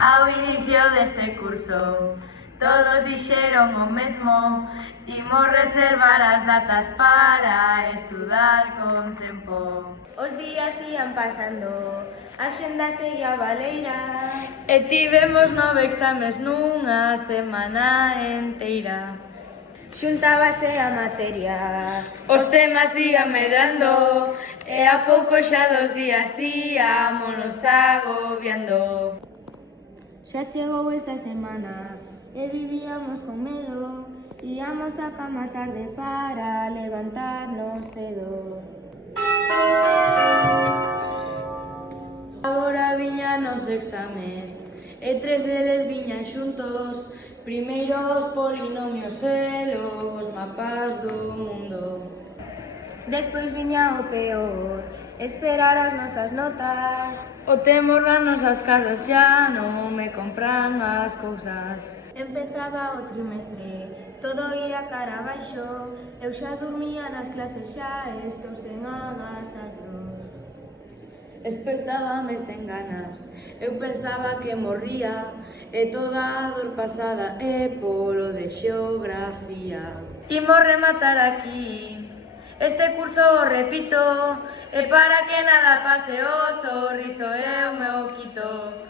Ao inicio deste curso todos dixeron o mesmo: imos reservar as datas para estudar con tempo. Os días ian pasando, a xenda seguía baleira. E tivemos 9 exames nunha semana enteira. Xuntábase a materia. Os temas ian medrando e a pouco xa 2 días íamonos agobiando. Xa chegou esa semana e vivíamos con medo. Íamos a cama tarde para levantarnos cedo. Agora viñan os exames e 3 deles viñan xuntos. Primeiro os polinomios e logo os mapas do mundo. Despois viña o peor, esperar as nosas notas. O temos nas nosas casas, xa non me compran as cousas. Empezaba o trimestre, todo ia cara abaixo. Eu xa dormía nas clases, xa estou sen agasallos. Espertábame sen ganas, eu pensaba que morría e toda a dor pasada é polo de xeografía. Imos rematar aquí, este curso o repito, e para que nada pase o sorriso é o meu quito.